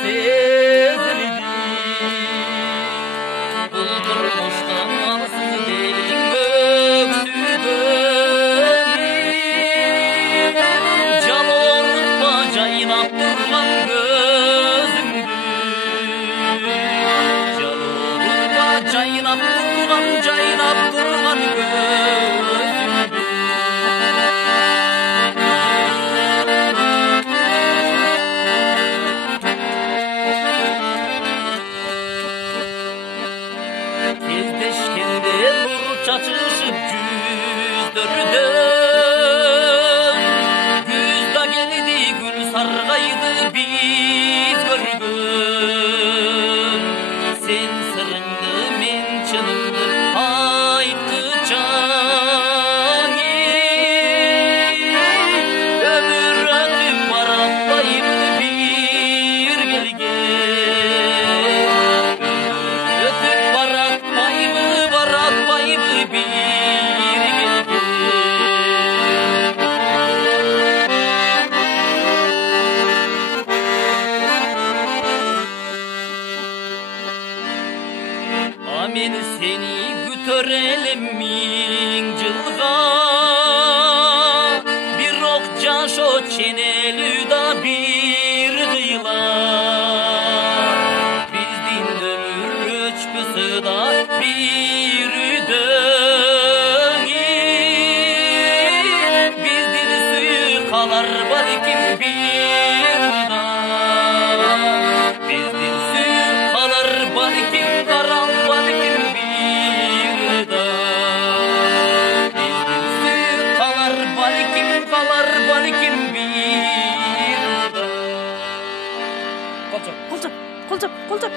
сезилди. Бул турмуштан алсыз элиң өксүгөн, жалоорутпа жайнап турган көзүңдү, жалоорутпа жайнап турган көзүңдү. Кездешкенде нур чачышып жүздөрдөн, күз да келди, гүл саргайды биз көргөн. Сен сырыңды, мен чынымды айткычаң, өмүр өтүп баратпайбы бир келген, өтүп баратпайбы бир келген. А мен сени күтөр элем миң жылга, бирок жашоо ченелүү да бир кыйла. Биздин өмүр өчпөсө да бир үйдөң, биздин сүйүү калар балким бир да, биздин сүйүү калар балким, карам балким бир да, биздин сүйүү калар балким бир да. Кол чап.